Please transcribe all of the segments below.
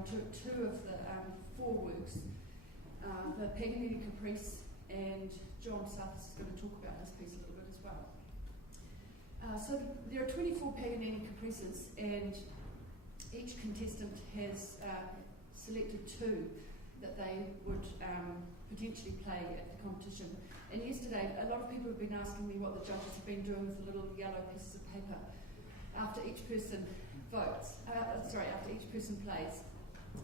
on two of the four works, the Paganini Caprice, and John Souths is going to talk about his piece a little bit as well. So there are 24 Paganini Caprices, and each contestant has selected two that they would potentially play at the competition. And yesterday, a lot of people have been asking me what the judges have been doing with the little yellow pieces of paper after each person after each person plays.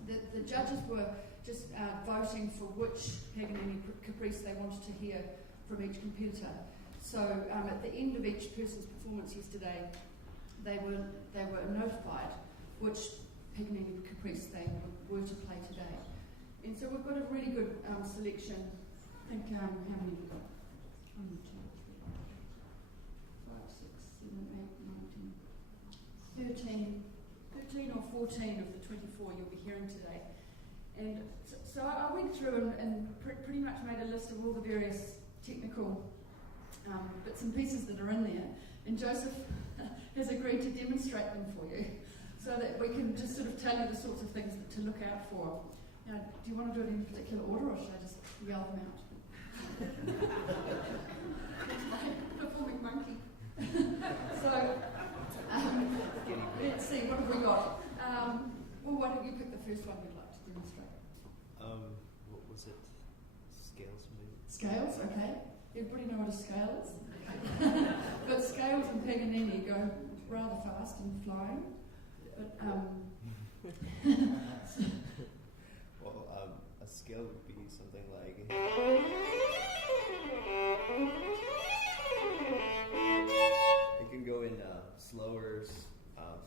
The judges were just voting for which Paganini Caprice they wanted to hear from each competitor. So at the end of each person's performance yesterday, they were notified which Paganini Caprice they were to play today. And so we've got a really good selection. I think, how many have we got? 1, 2, 3, 4, 5, 6, 7, 8, 9, 10, 13 or 14 of the 24 you'll be hearing today. And so I went through and pretty much made a list of all the various technical bits and pieces that are in there. And Joseph has agreed to demonstrate them for you so that we can just sort of tell you the sorts of things to look out for. Now, do you want to do it in particular order, or should I just yell them out? Performing monkey. So, let's see, what have we got? Well, why don't you pick the first one you'd like to demonstrate? What was it? Scales, maybe? Scales, okay. Everybody know what a scale is? But scales and Paganini go rather fast and flying. But, a scale would be something like... It can go in slower,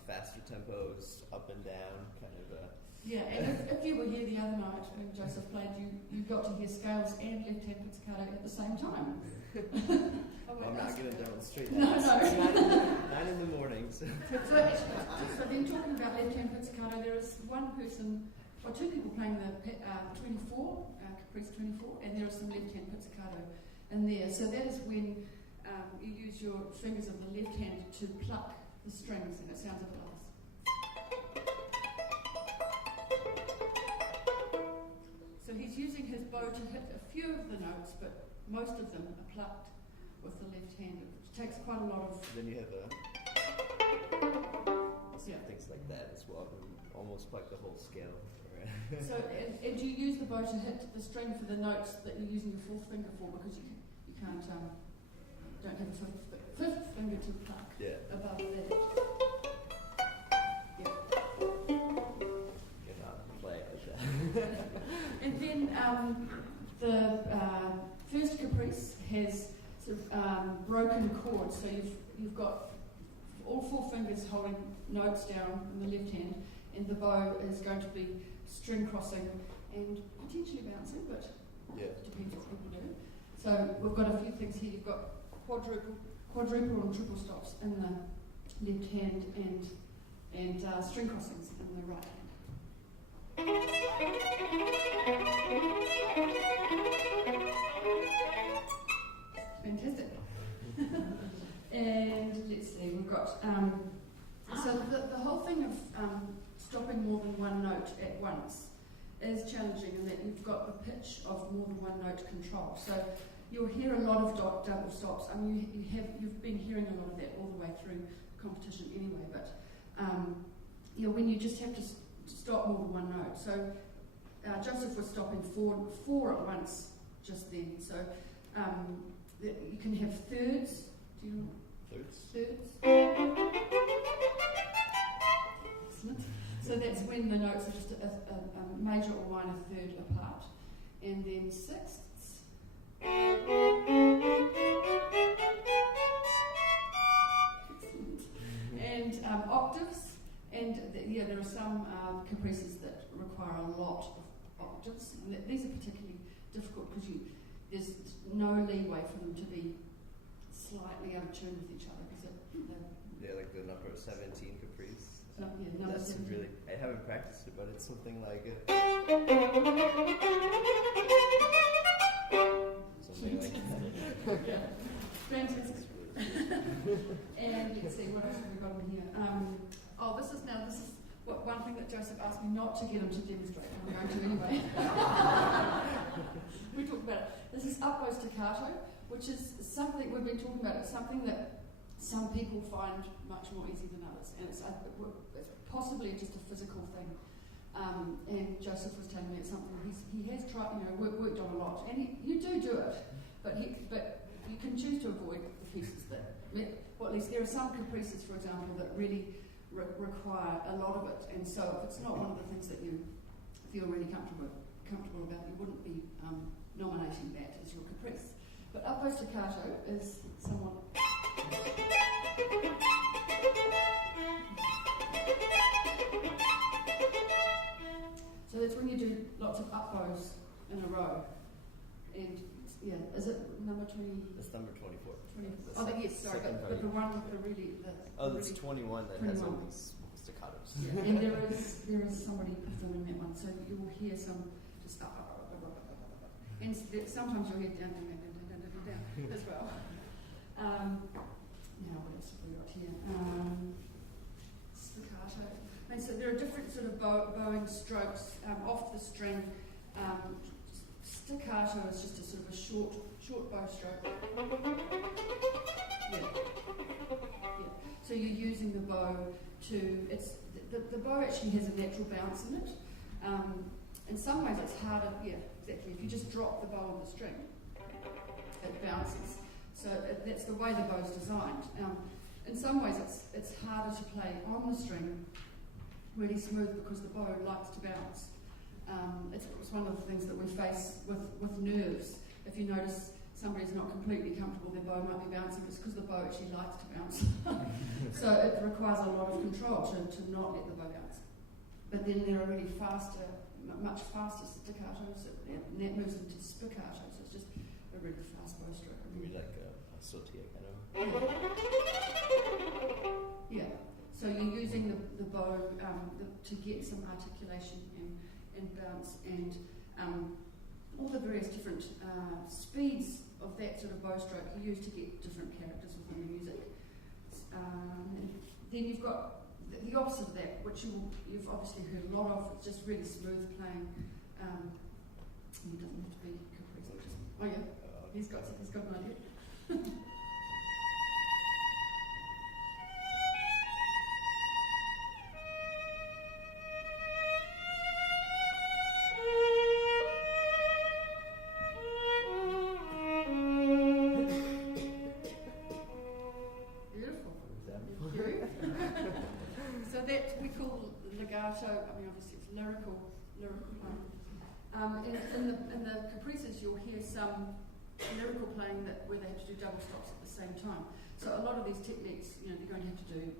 faster tempos, up and down, kind of Yeah, and if you were here the other night when Joseph played, you got to hear scales and left-hand pizzicato at the same time. I'm not going to demonstrate that. No. It's 9 in the morning. So then talking about left-hand pizzicato, there is one person, or two people playing the 24, Caprice 24, and there is some left-hand pizzicato in there. So that is when you use your fingers of the left hand to pluck the strings, and it sounds like this. So he's using his bow to hit a few of the notes, but most of them are plucked with the left hand, which takes quite a lot of... Then you have things like that as well, almost like the whole scale. Right? So, and do you use the bow to hit the string for the notes that you're using your fourth finger for, because you can't, don't have a fifth finger to pluck above that. Yeah. Cannot play like that. And then the first Caprice has sort of broken chords, so you've got all four fingers holding notes down in the left hand, and the bow is going to be string crossing and potentially bouncing, but depends what people do. So we've got a few things here. You've got quadruple and triple stops in the left hand, and string crossings in the right hand. Fantastic. And let's see, we've got so the whole thing of stopping more than one note at once is challenging in that you've got the pitch of more than one note control. So you'll hear a lot of double stops. I mean, you've been hearing a lot of that all the way through the competition anyway. But when you just have to stop more than one note. So Joseph was stopping four at once just then. So you can have thirds. Do you know? Thirds. Excellent. So that's when the notes are just a major or minor third apart. And then sixths. Excellent. And octaves. And there are some caprices that require a lot of octaves. And these are particularly difficult because there's no leeway for them to be slightly out of tune with each other. Like the number 17 caprice. Number That's 17. really, I haven't practiced it, but it's something like something like that. Yeah. Fantastic. And let's see, what else have we got in here? This is one thing that Joseph asked me not to get him to demonstrate, and I'm going to anyway. We talked about it. This is up bow staccato, which is something we've been talking about. It's something that some people find much more easy than others, and it's possibly just a physical thing. And Joseph was telling me it's something he has tried, worked on a lot, and you do it, but you can choose to avoid the pieces that, well, at least there are some caprices, for example, that really require a lot of it, and so if it's not one of the things that you feel really comfortable about, you wouldn't be nominating that as your caprice. But up bow staccato is somewhat. So that's when you do lots of up bows in a row, and is it number 20? That's number 24. 24. Yes, sorry, but the one with the really. That's 21 that 21. has all these staccatos. Yeah. And there is somebody performing that one, so you will hear some just up, and sometimes you'll hear down as well. Now what else have we got here? Staccato. And so there are different sort of bowing strokes off the string. Staccato is just a sort of a short bow stroke. Yeah. So you're using the bow to, the bow actually has a natural bounce in it. In some ways it's harder, exactly. If you just drop the bow on the string, it bounces. So that's the way the bow's designed. In some ways it's harder to play on the string really smooth because the bow likes to bounce. It's one of the things that we face with nerves. If you notice somebody's not completely comfortable, their bow might be bouncing, it's because the bow actually likes to bounce. So it requires a lot of control to not let the bow bounce. But then there are really much faster staccatos, and that moves into spiccato, so it's just a really fast bow stroke. Maybe like a sauté kind of. Yeah. So you're using the bow to get some articulation and bounce, and all the various different speeds of that sort of bow stroke you use to get different characters within the music. And then you've got the opposite of that, which you've obviously heard a lot of. It's just really smooth playing. It doesn't have to be caprice. Oh yeah, he's got an idea. Lyrical. In the caprices, you'll hear some lyrical playing where they have to do double stops at the same time. So a lot of these techniques, you're going to have to do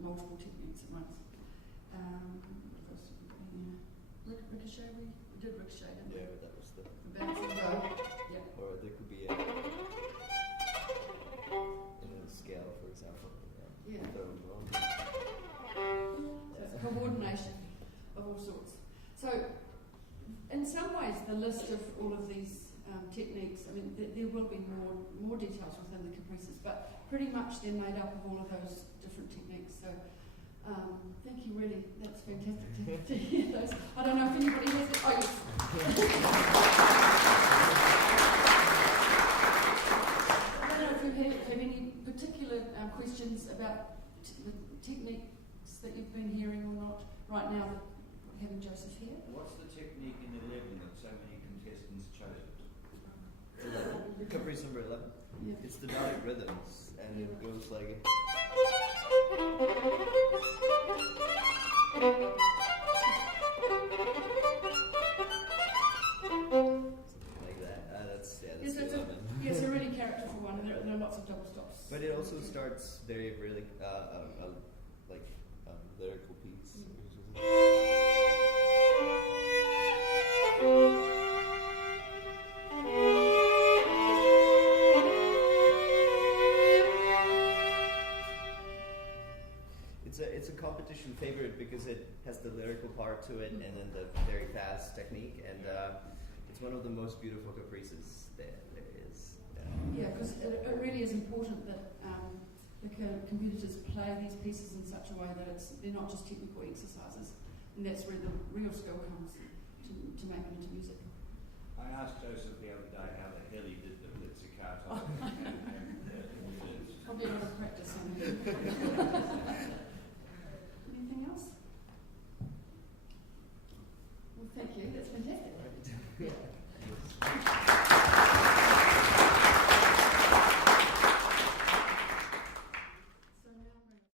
multiple techniques at once. Ricochet, we did ricochet, didn't we? Yeah, but that was the bouncing bow. Yeah. Or there could be a scale, for example. Yeah. Third one. So it's a coordination of all sorts. So, in some ways, the list of all of these techniques, I mean, there will be more details within the caprices, but pretty much they're made up of all of those different techniques. So, thank you, really. That's fantastic to hear those. I don't know if anybody has it. Oh, yes. I don't know if you have any particular questions about the techniques that you've been hearing or not right now, having Joseph here. What's the technique in 11 that so many contestants chose it? Caprice number 11. Yeah. It's the dotted rhythms, and it goes like. Something like that. That's Yes, 11. It's a really characterful one, and there are lots of double stops. But it also starts very really lyrical piece. It's a competition favorite because it has the lyrical part to it, and then the very fast technique, and it's one of the most beautiful caprices there is. Yeah, because it really is important that the competitors play these pieces in such a way that they're not just technical exercises, and that's where the real skill comes to make it into music. I asked Joseph the other day how the hell he did the pizzicato and Probably a lot of practice on it. Anything else? Well, thank you. That's fantastic. Right.